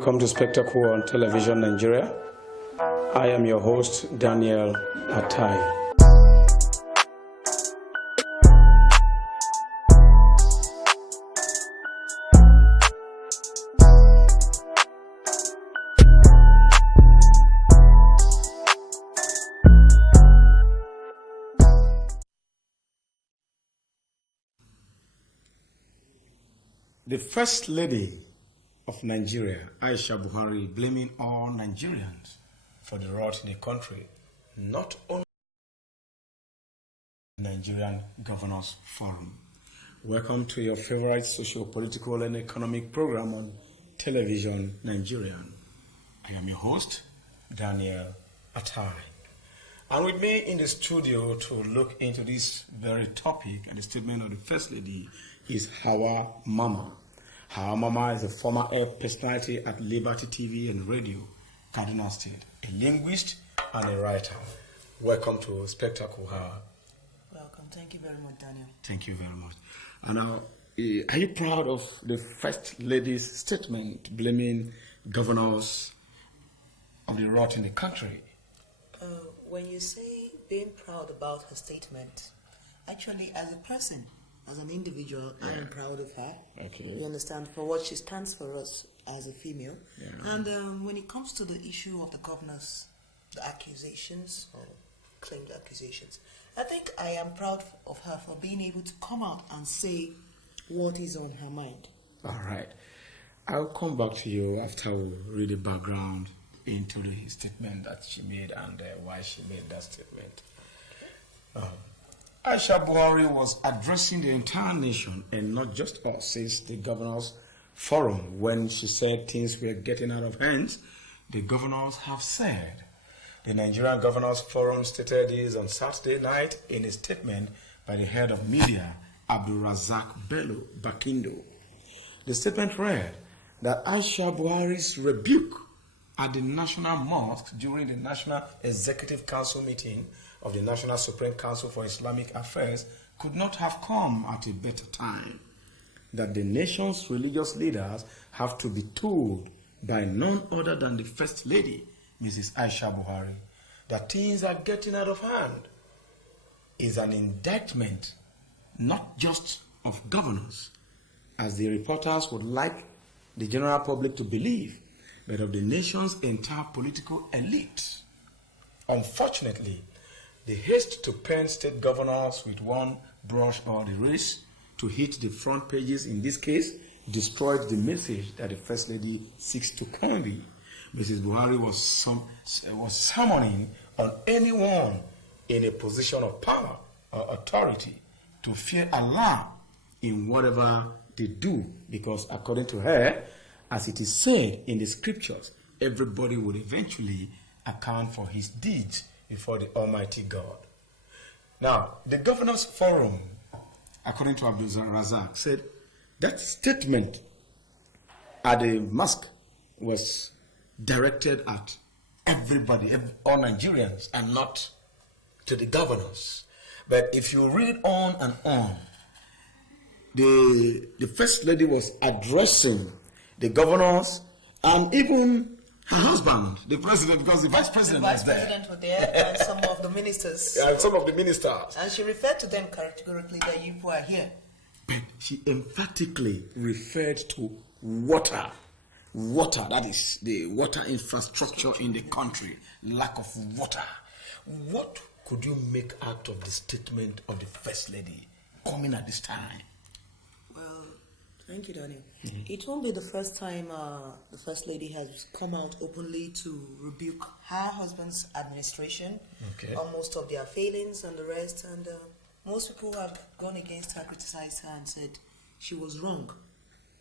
Welcome to Spectacle on Television Nigeria. I am your host, Daniel Atai. The First Lady of Nigeria, Aisha Buhari, blaming all Nigerians for the rot in the country, not only the Nigerian Governors Forum. Welcome to your favorite socio-political and economic program on Television Nigerian. I am your host, Daniel Atai. And with me in the studio to look into this very topic and the statement of the First Lady is Hawa Mama. Hawa Mama is a former air personality at Liberty TV and Radio, Kaduna State, a linguist and a writer. Welcome to Spectacle, Hawa. Welcome. Thank you very much, Daniel. Thank you very much. And now, are you proud of the First Lady's statement blaming governors of the rot in the country? When you say being proud about her statement, actually, as a person, as an individual, I am proud of her. Okay. You understand, for what she stands for us as a female. Yeah. And when it comes to the issue of the governors, the accusations, or claimed accusations, I think I am proud of her for being able to come out and say what is on her mind. All right. I'll come back to you after we read the background into the statement that she made and why she made that statement. Aisha Buhari was addressing the entire nation and not just us, since the Governors Forum, when she said things were getting out of hand. The governors have said. The Nigerian Governors Forum stated this on Saturday night in a statement by the head of media, Abdul Razak Bello Bakindo. The statement read that Aisha Buhari's rebuke at the National Mosque during the National Executive Council meeting of the National Supreme Council for Islamic Affairs could not have come at a better time. That the nation's religious leaders have to be told by none other than the First Lady, Mrs. Aisha Buhari, that things are getting out of hand is an indictment not just of governors, as the reporters would like the general public to believe, but of the nation's entire political elite. Unfortunately, the haste to paint state governors with one brush or the race to hit the front pages in this case destroyed the message that the First Lady seeks to convey. Mrs. Buhari was summoning on anyone in a position of power or authority to fear Allah in whatever they do, because according to her, as it is said in the scriptures, everybody would eventually account for his deeds before the Almighty God. Now, the Governors Forum, according to Abdul Razak, said that statement at the mosque was directed at everybody, all Nigerians, and not to the governors. But if you read on and on, the First Lady was addressing the governors and even her husband, the president, because the vice president was there. The vice president was there, and some of the ministers. And some of the ministers. And she referred to them categorically that you people are here. But she emphatically referred to water. Water, that is the water infrastructure in the country. Lack of water. What could you make out of the statement of the First Lady coming at this time? Well, thank you, Daniel. Mm-hmm. It won't be the first time the First Lady has come out openly to rebuke her husband's administration on most of their failings and the rest. And most people have gone against her, criticized her, and said she was wrong.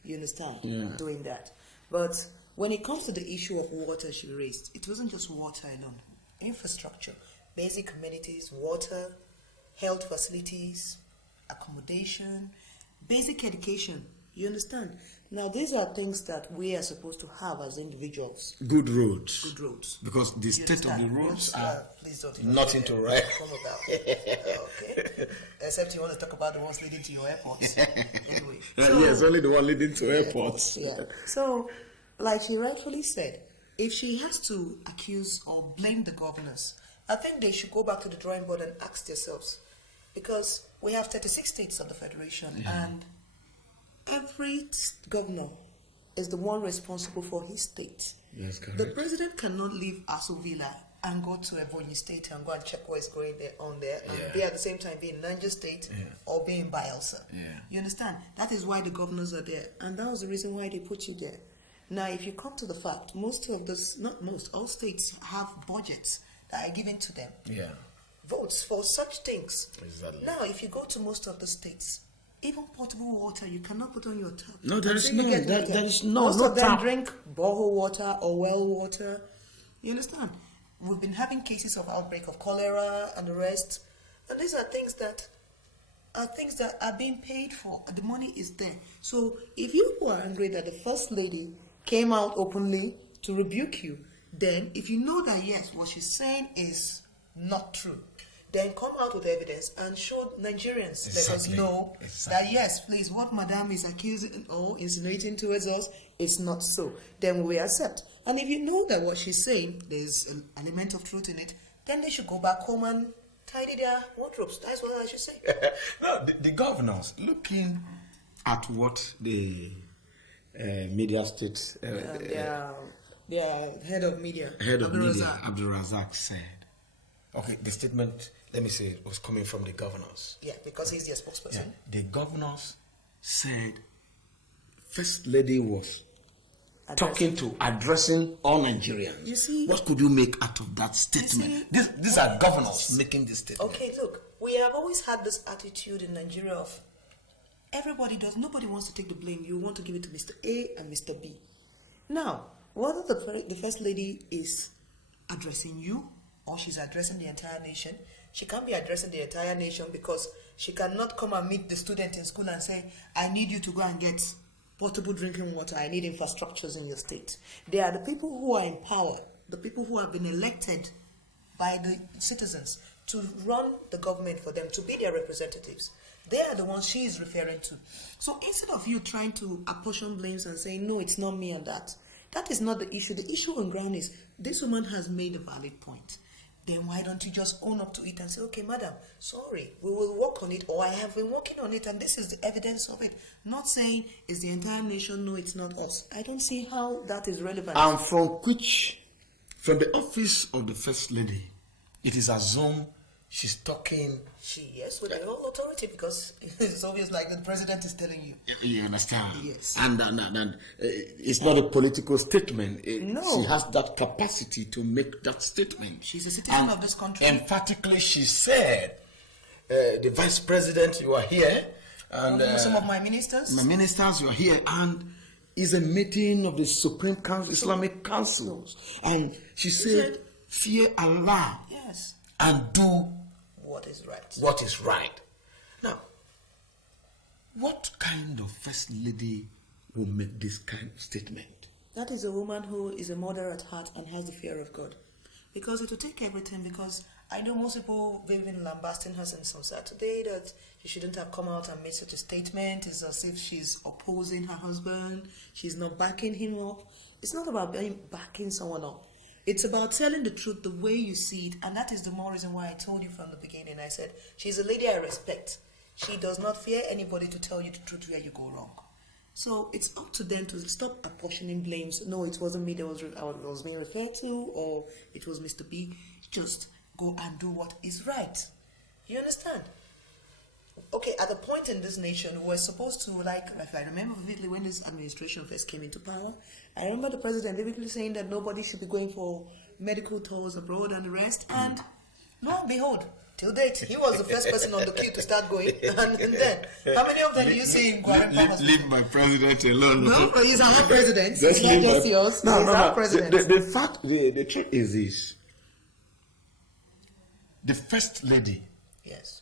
You understand? Doing that. But when it comes to the issue of water she raised, it wasn't just water alone. Infrastructure, basic amenities, water, health facilities, accommodation, basic education. You understand? Now, these are things that we are supposed to have as individuals. Good roads. Good roads. Because the state of the roads are nothing to write. Okay. Except you want to talk about the ones leading to your airports. Anyway. Yes, only the one leading to airports. Yeah. So, like she rightfully said, if she has to accuse or blame the governors, I think they should go back to the drawing board and ask themselves, because we have 36 states of the federation, and every governor is the one responsible for his state. Yes, correct. The president cannot leave Aso Villa and go to Ebonyi State and go and check what is going on there, and be at the same time be in Niger State or be in Bayelsa. You understand? That is why the governors are there, and that was the reason why they put you there. Now, if you come to the fact, all states have budgets that are given to them. Votes for such things. Exactly. Now, if you go to most of the states, even potable water, you cannot put on your tap. No, there is no. There is no. Most no of them tap. drink borehole water or well water. You understand? We've been having cases of outbreak of cholera and the rest, and these are things that are being paid for. The money is there. So if you are angry that the first lady came out openly to rebuke you, then if you know that yes, what she's saying is not true, then come out with evidence and show Nigerians, let us know that yes, please, what Madam is accusing or insinuating towards us is not so. Then we accept. And if you know that what she's saying, there's an element of truth in it, then they should go back home and tidy their wardrobes. That's what I should say. No, the governors, looking at what the media state... their head of media, Abdul Razak said. Okay, the statement, let me say, was coming from the governors. Yeah, because he's their spokesperson. The governors said First Lady was addressing all Nigerians. You see, what could you make out of that statement? These are governors making this statement. Okay, look, we have always had this attitude in Nigeria of nobody wants to take the blame. You want to give it to Mr. A and Mr. B. Now, whether the First Lady is addressing you or she's addressing the entire nation, she can't be addressing the entire nation because she cannot come and meet the student in school and say, I need you to go and get potable drinking water. I need infrastructures in your state. They are the people who are in power, the people who have been elected by the citizens to run the government for them, to be their representatives. They are the ones she is referring to. So instead of you trying to apportion blames and saying, no, it's not me and that is not the issue. The issue on ground is this woman has made a valid point. Then why don't you just own up to it and say, okay, madam, sorry, we will work on it, or I have been working on it and this is the evidence of it. Not saying it's the entire nation, no, it's not us. I don't see how that is relevant. And from the office of the First Lady, it is assumed she's talking... Yes, with the whole authority, because it's obvious like the president is telling you. You understand? Yes. And it's not a political statement. No. She has that capacity to make that statement. She's a citizen of this country. Emphatically, she said, the vice president, you are here. And some of my ministers. My ministers, you are here. And it's a meeting of the Supreme Council, Islamic Councils. And she said, fear Allah. Yes. And do what is right. What is right. Now, what kind of First Lady will make this kind of statement? That is a woman who is a mother at heart and has the fear of God. Because it will take everything, because I know most people have been lambasting her since on Saturday that she shouldn't have come out and made such a statement. It's as if she's opposing her husband. She's not backing him up. It's not about backing someone up. It's about telling the truth the way you see it, and that is the more reason why I told you from the beginning. I said, she's a lady I respect. She does not fear anybody to tell you the truth where you go wrong. So it's up to them to stop apportioning blames. No, it wasn't me that was being referred to, or it was Mr. B. Just go and do what is right. You understand? Okay, at a point in this nation, we're supposed to, if I remember vividly when this administration first came into power, I remember the president vividly saying that nobody should be going for medical tours abroad and the rest. And lo and behold, till date, he was the first person on the queue to start going. And then, how many of them do you see in Guatemala? Leave my president alone. No, he's our president. It's not just yours. No, he's our president. The truth is this. The First Lady, yes,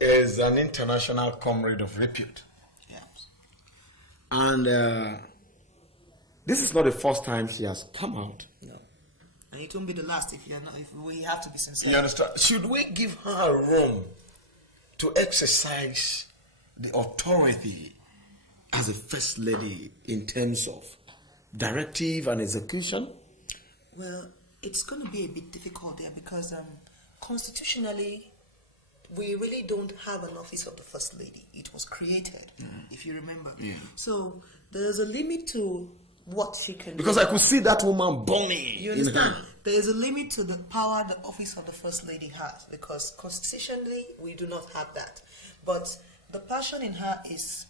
is an international comrade of repute. Yes. And this is not the first time she has come out. No. And it won't be the last if we have to be sincere. You understand? Should we give her room to exercise the authority as a first lady in terms of directive and execution? Well, it's going to be a bit difficult there because constitutionally, we really don't have an office of the First Lady. It was created, if you remember. Yeah. So there's a limit to what she can Because do. I could see that woman burning. You understand? There is a limit to the power the office of the First Lady has, because constitutionally we do not have that. But the passion in her is,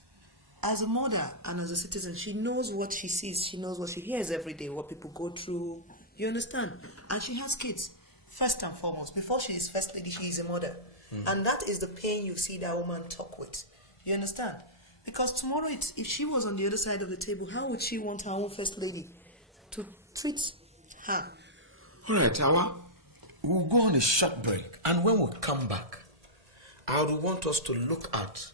as a mother and as a citizen, she knows what she sees, she knows what she hears every day, what people go through. You understand? And she has kids, first and foremost. Before she is First Lady, she is a mother. And that is the pain you see that woman talk with. You understand? Because tomorrow, if she was on the other side of the table, how would she want her own First Lady to treat her? All right, Awa, we'll go on a short break. And when we come back, I would want us to look at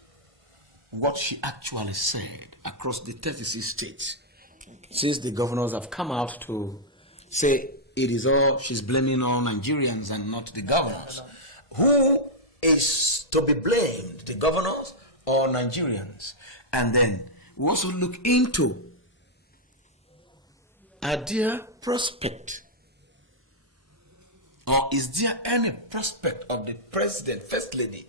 what she actually said across the 36 states. Since the governors have come out to say it is all, she's blaming all Nigerians and not the governors. Who is to be blamed, the governors or Nigerians? And then we also look into a dear prospect, or is there any prospect of the president, first lady,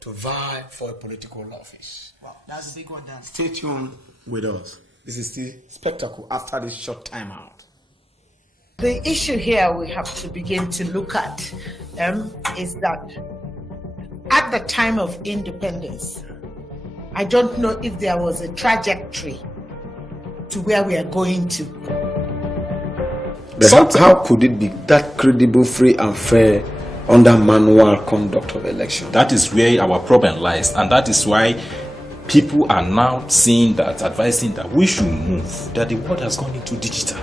to vie for a political office? Wow, that's a big one, Dan. Stay tuned with us. This is the spectacle after this short time out. The issue here we have to begin to look at is that at the time of independence, I don't know if there was a trajectory to where we are going to. How could it be that credible, free and fair under manual conduct of election? That is where our problem lies, and that is why people are now seeing that, advising that we should move, that the world has gone into digital.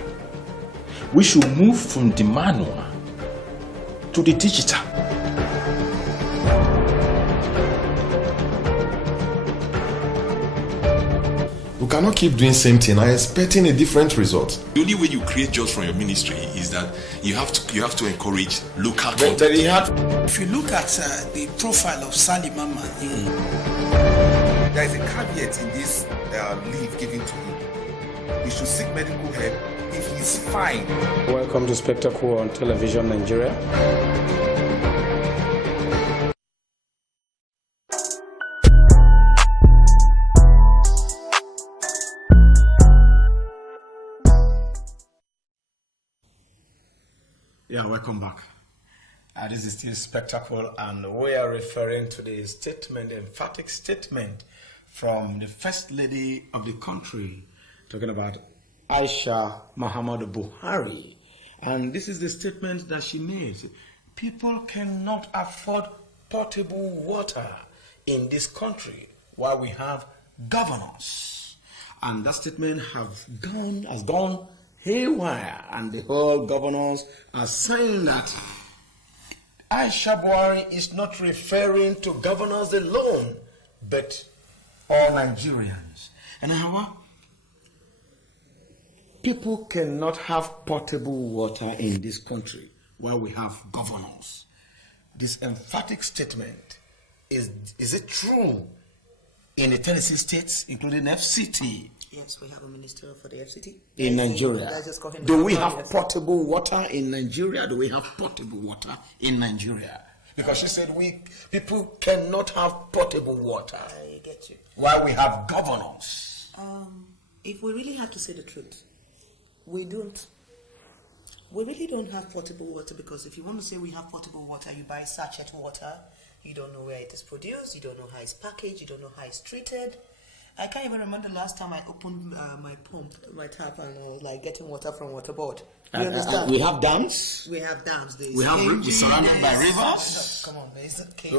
We should move from the manual to the digital. We cannot keep doing same thing and expecting a different result. The only way you create jobs from your ministry is that you have to encourage local content. If you look at the profile of Sally Mama, there is a caveat in this leave given to him. He should seek medical help if he's fine. Welcome to Spectacle on Television Nigeria. Yeah, welcome back. This is still Spectacle, and we are referring to the statement, the emphatic statement from the First Lady of the country, talking about Aisha Buhari. And this is the statement that she made. People cannot afford potable water in this country while we have governors. And that statement has gone haywire, and the whole governors are saying that Aisha Buhari is not referring to governors alone, but all Nigerians. And how people cannot have potable water in this country while we have governors. This emphatic statement, is it true in the 36 states, including FCT? Yes, we have a minister for the FCT. In Nigeria. Do we have potable water in Nigeria? Do we have potable water in Nigeria? Because she said people cannot have potable water. I get you. While we have governors. If we really have to say the truth, we really don't have potable water, because if you want to say we have potable water, you buy sachet water, you don't know where it is produced, you don't know how it's packaged, you don't know how it's treated. I can't even remember the last time I opened my tap, and I was like getting water from water board. You understand? We have dams. We have dams. We're surrounded by rivers. No, come on,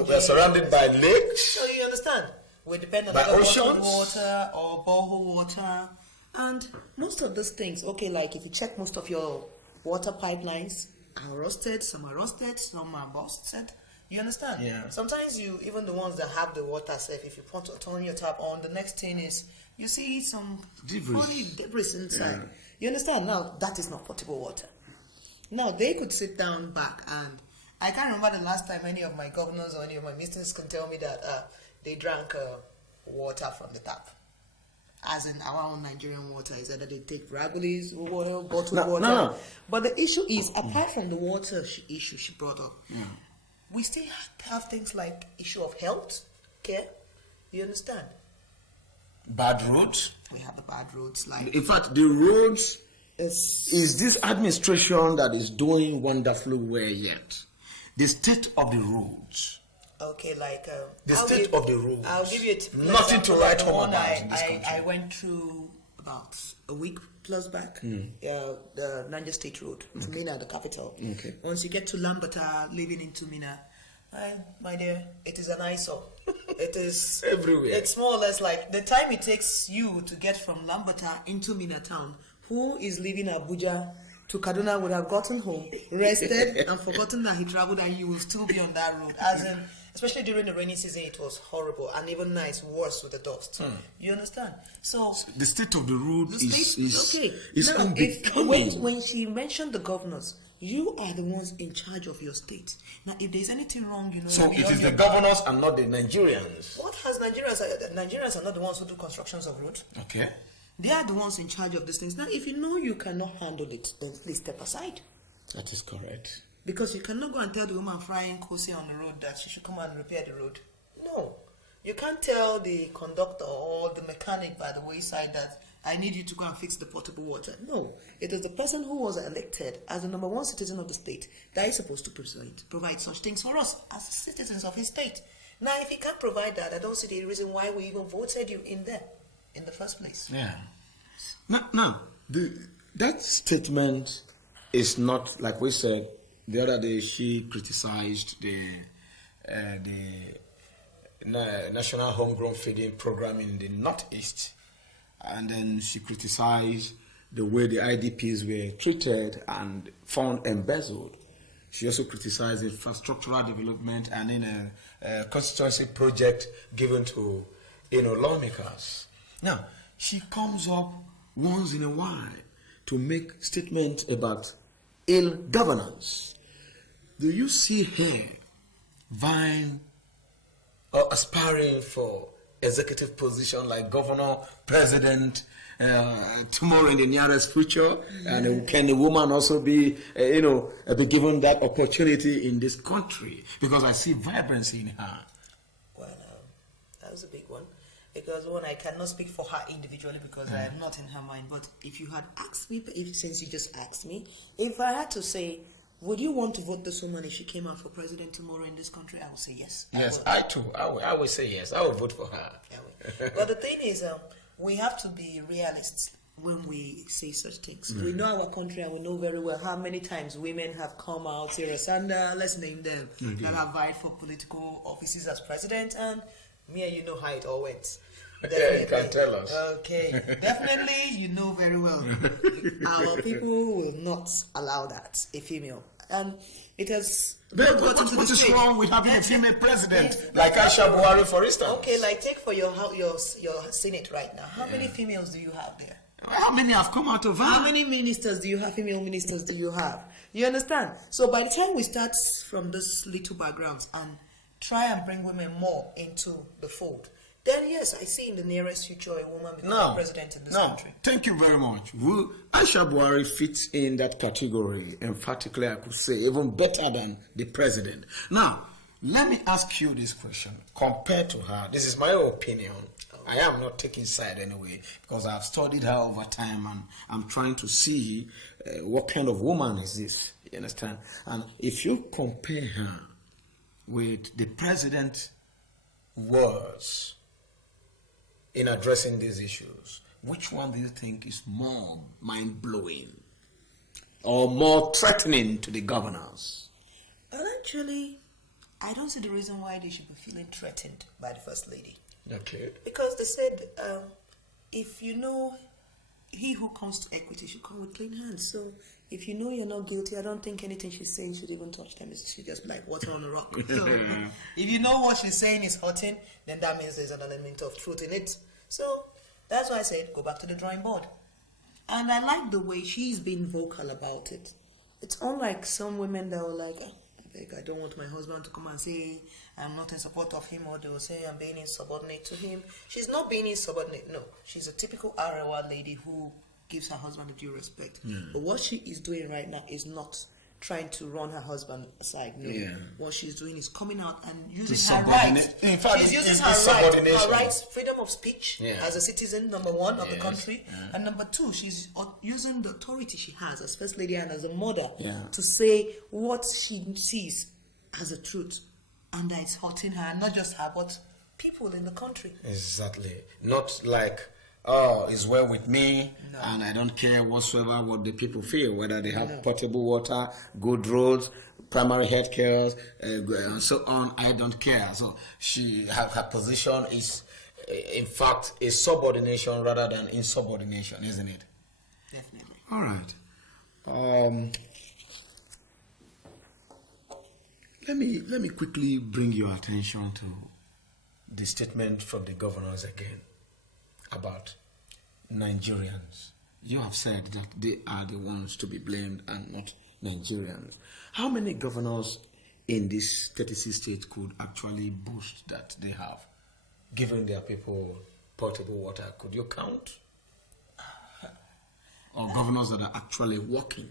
We're surrounded by lakes. So you understand? We depend on by oceans, water or borehole water, and most of those things. Okay, like if you check, most of your water pipelines are rusted. Some are rusted. Some are busted. You understand? Yeah. Sometimes even the ones that have the water safe, if you want to turn your tap on, the next thing is you see some funny debris inside. Yeah. You understand? Now, that is not potable water. Now, they could sit down back, and I can't remember the last time any of my governors or any of my ministers can tell me that they drank water from the tap. as in our own Nigerian water, is that they take Ragulis water, bottled water. No. But the issue is, apart from the water issue she brought up, we still have things like issue of health care. You understand? Bad roads. We have the bad roads. Like, in fact, the roads is this administration that is doing wonderfully well yet. The state of the roads. Okay, like the state of the roads. I'll give you a tip. Nothing to write home about in this I country. went through about a week plus back. The Niger State Road to Mina, the capital. Okay. Once you get to Lambata, leaving into Mina, my dear, it is an eyesore. It is everywhere. It's more or less like the time it takes you to get from Lambata into Mina town. Who is leaving Abuja to Kaduna would have gotten home, rested, and forgotten that he traveled, and you will still be on that road. As in, especially during the rainy season, it was horrible, and even now it's worse with the dust. You understand? So the state of the road is okay. Now, unbecoming. When she mentioned the governors, you are the ones in charge of your state. Now, if there's anything wrong, you know. So it is the governors and not the Nigerians. What has Nigerians? Nigerians are not the ones who do constructions of roads. Okay. They are the ones in charge of these things. Now, if you know you cannot handle it, then please step aside. That is correct. Because you cannot go and tell the woman frying kose on the road that she should come and repair the road. No. You can't tell the conductor or the mechanic by the wayside that I need you to go and fix the potable water. No. It is the person who was elected as the number one citizen of the state that is supposed to provide such things for us as citizens of his state. Now, if he can't provide that, I don't see the reason why we even voted you in there in the first place. Yeah. Now, that statement is not, like we said the other day. She criticized the National Homegrown Feeding Program in the Northeast, and then she criticized the way the IDPs were treated and found embezzled. She also criticized infrastructural development and in a constituency project given to lawmakers. Now, she comes up once in a while to make statements about ill governance. Do you see her vying or aspiring for executive position like governor, president, tomorrow in the nearest future? And can a woman also be given that opportunity in this country? Because I see vibrancy in her. Well, that was a big one. Because one, I cannot speak for her individually because I am not in her mind. But if you had asked me, since you just asked me, if I had to say, would you want to vote this woman if she came out for president tomorrow in this country? I would say yes. Yes, I too. I would say yes. I would vote for her. But the thing is, we have to be realists when we say such things. We know our country and we know very well how many times women have come out, Sarah Sanda, let's name them, that have vied for political offices as president, and me and you know how it all went. Yeah, you can tell us. Okay, definitely, you know very well. Our people will not allow that, a female. And it has... What is wrong with having a female president, like Aisha Buhari, for instance? Okay, like take for your Senate right now. How many females do you have there? How many have come out of her? How many ministers do you have, female ministers do you have? You understand? So by the time we start from these little backgrounds and try and bring women more into the fold, then yes, I see in the nearest future a woman becoming president in this country. Thank you very much. Aisha Buhari fits in that category, emphatically I could say, even better than the president. Now, let me ask you this question. Compared to her, this is my opinion. I am not taking side anyway, because I've studied her over time and I'm trying to see what kind of woman is this, you understand? And if you compare her with the president's words in addressing these issues, which one do you think is more mind-blowing or more threatening to the governors? Well, actually, I don't see the reason why they should be feeling threatened by the First Lady. Okay. Because they said, if you know he who comes to equity should come with clean hands. So if you know you're not guilty, I don't think anything she's saying should even touch them. It should just be like water on a rock. So if you know what she's saying is hurting, then that means there's an element of truth in it. So that's why I said go back to the drawing board. And I like the way she's been vocal about it. It's unlike some women that were like, I beg, I don't want my husband to come and say I'm not in support of him, or they will say I'm being insubordinate to him. She's not being insubordinate, no. She's a typical Arewa lady who gives her husband a due respect. But what she is doing right now is not trying to run her husband aside. No. What she's doing is coming out and using her rights. In fact, she's using her rights, freedom of speech as a citizen, number one, of the country. And number two, she's using the authority she has as First Lady and as a mother to say what she sees as a truth. And that it's hurting her, not just her, but people in the country. Exactly. Not like, oh, it's well with me, and I don't care whatsoever what the people feel, whether they have potable water, good roads, primary health care, and so on. I don't care. So her position is, in fact, a subordination rather than insubordination, isn't it? Definitely. All right. Let me quickly bring your attention to the statement from the governors again about Nigerians. You have said that they are the ones to be blamed and not Nigerians. How many governors in this 36 states could actually boast that they have given their people potable water? Could you count? Or governors that are actually working?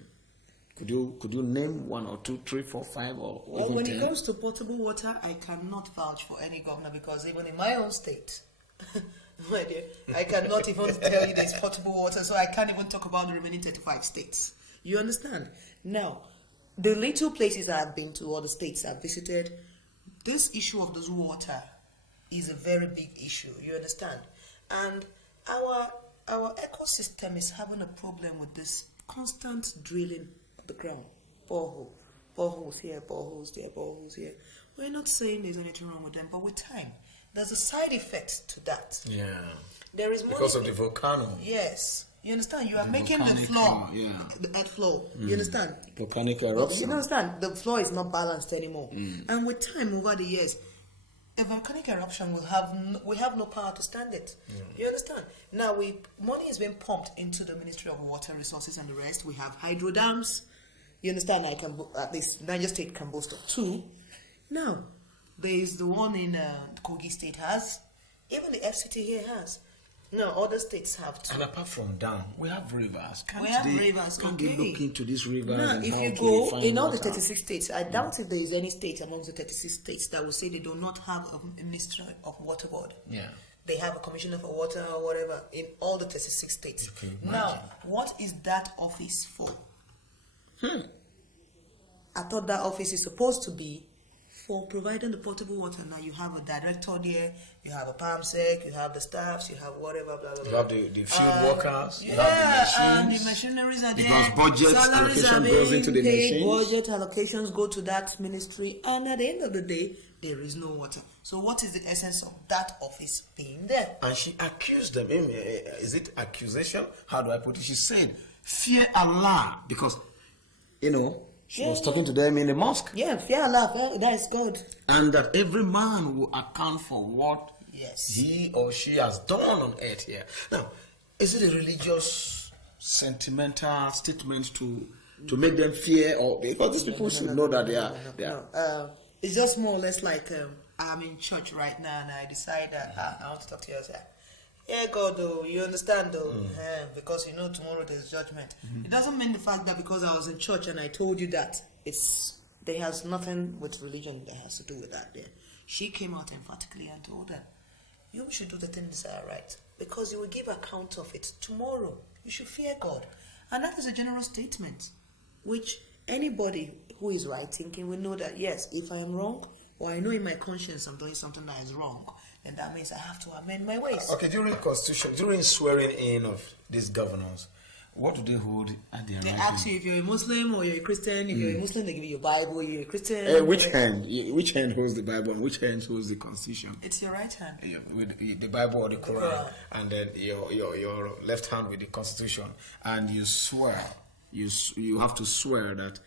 Could you name 1 or 2, 3, 4, 5, or well, even when 10? it comes to potable water, I cannot vouch for any governor, because even in my own state, my dear, I cannot even tell you there's potable water, so I can't even talk about the remaining 35 states. You understand? Now, the little places I've been to, or the states I've visited, this issue of this water is a very big issue. You understand? And our ecosystem is having a problem with this constant drilling of the ground. Boreholes here, boreholes there, boreholes here. We're not saying there's anything wrong with them, but with time, there's a side effect to that. Yeah. There is because of the volcano. Yes. You understand? You are making the floor, the earth flow. You understand? Volcanic eruption. You understand? The floor is not balanced anymore. And with time, over the years, a volcanic eruption we have no power to stand it. You understand? Now, money is being pumped into the Ministry of Water Resources and the rest. We have hydro dams. You understand? At least Niger State can boast of 2. Now, there is the one in Kogi State has. Even the FCT here has. No, other states have too. And apart from dam, we have rivers. We have rivers. Can't they look into these rivers? Now, and if how you to go refine in all water? the 36 states, I doubt if there is any state amongst the 36 states that will say they do not have a Ministry of Water Board. Yeah. They have a Commissioner for Water or whatever in all the 36 states. Now, what is that office for? I thought that office is supposed to be for providing the potable water. Now you have a director there, you have a PAMSEC, you have the staffs, you have whatever, blah, blah, blah. You have the field workers, you have and the the machines. machineries are there. Because budget Salaries allocation are goes being into the paid, machines. budget allocations go to that ministry, and at the end of the day, there is no water. So what is the essence of that office being there? And she accused them. Is it accusation? How do I put it? She said, fear Allah. Because, she was talking to them in the mosque. Yeah, fear Allah, that is God. And that every man will account for what Yes. he or she has done on earth here. Now, is it a religious, sentimental statement to make them fear? Or because these people should know that they are. It's just more or less like I'm in church right now and I decide that I want to talk to you. I say, yeah, God, though, you understand, though, because tomorrow there's judgment. It doesn't mean the fact that because I was in church and I told you that there has nothing with religion that has to do with that. There, she came out emphatically and told them, you should do the things that are right because you will give account of it tomorrow. You should fear God, and that is a general statement, which anybody who is right thinking will know that yes, if I am wrong or I know in my conscience I'm doing something that is wrong, then that means I have to amend my ways. Okay, during swearing in of these governors, what do they hold at their They right ask hand? you if you're a Muslim or you're a Christian. If you're a Muslim, they give you your Bible. You're a Christian. Which hand holds the Bible and which hand holds the Constitution? It's your right hand. With the Bible or the Quran, and then your left hand with the Constitution, and you swear. You have to swear that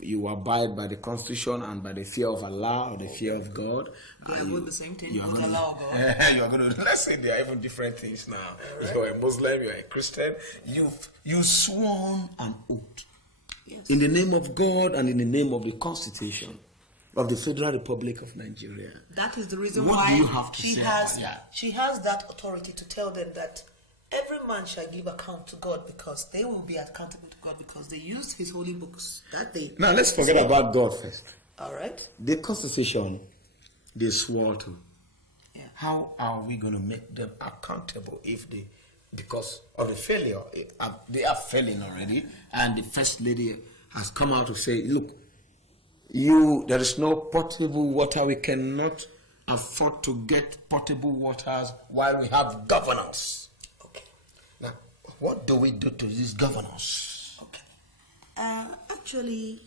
you abide by the Constitution and by the fear of Allah or the fear of God. They are both the same thing. You are both gonna, Allah or God. you are going to. Let's say they are even different things now. Right. You're a Muslim. You're a Christian. You sworn an oath in the name of God and in the name of the Constitution. of the Federal Republic of Nigeria. That is the reason What why do you have to say about that? she has that authority to tell them that every man shall give account to God, because they will be accountable to God because they used his holy books that day. Now let's forget about God first. All right. The Constitution they swore to. Yeah. How are we going to make them accountable if they, because of the failure, they are failing already, and the First Lady has come out to say, look, there is no potable water. We cannot afford to get potable waters while we have governors. Okay. Now, what do we do to these governors? Okay. Actually,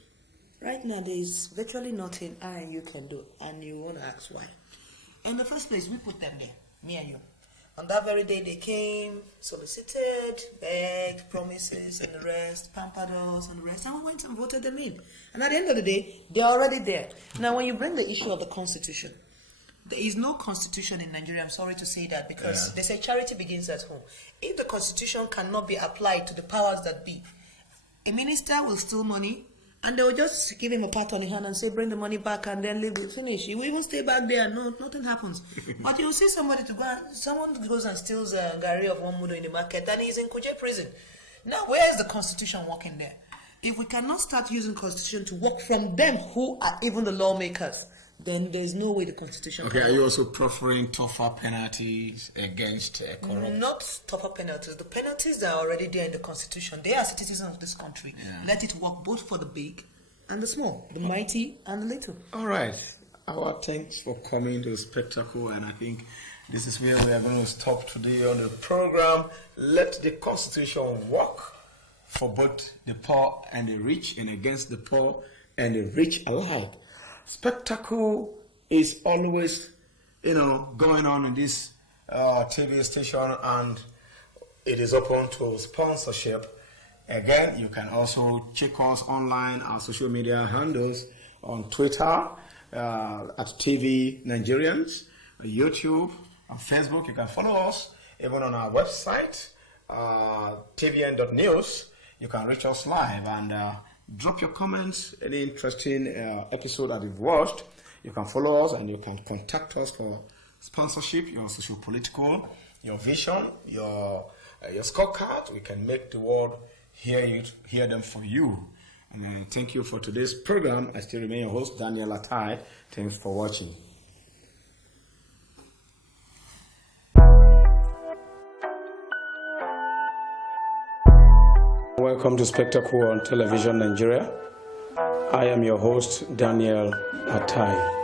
right now there is virtually nothing I and you can do, and you want to ask why. In the first place, we put them there, me and you. On that very day, they came, solicited, begged, promises, and the rest, pampered us, and the rest, and we went and voted them in. And at the end of the day, they're already there. Now, when you bring the issue of the Constitution, there is no Constitution in Nigeria. I'm sorry to say that, because they say charity begins at home. If the Constitution cannot be applied to the powers that be, a minister will steal money, and they will just give him a pat on the hand and say, bring the money back, and then leave it, finish. He will even stay back there, no, nothing happens. But you will see someone goes and steals a gari of 1 mudu in the market, and he's in Kuje prison. Now, where is the Constitution working there? If we cannot start using Constitution to work from them, who are even the lawmakers, then there's no way the Constitution Okay, can are you work. also proffering tougher penalties against corrupt? Not tougher penalties. The penalties that are already there in the Constitution, they are citizens of this country. Yeah. Let it work both for the big and the small, the mighty and the little. All right. Our thanks for coming to the spectacle, and I think this is where we are going to stop today on the program. Let the Constitution work for both the poor and the rich, and against the poor and the rich alike. Spectacle is always, going on in this TV station, and it is open to sponsorship. Again, you can also check us online, our social media handles on Twitter at TV Nigerians, YouTube, on Facebook. You can follow us even on our website, tvn.news. You can reach us live and drop your comments, any interesting episode that you've watched. You can follow us and you can contact us for sponsorship, your socio-political, your vision, your scorecard. We can make the world hear them for you. And thank you for today's program. I still remain your host, Daniel Atai. Thanks for watching. Welcome to Spectacle on Television Nigeria. I am your host, Daniel Atai.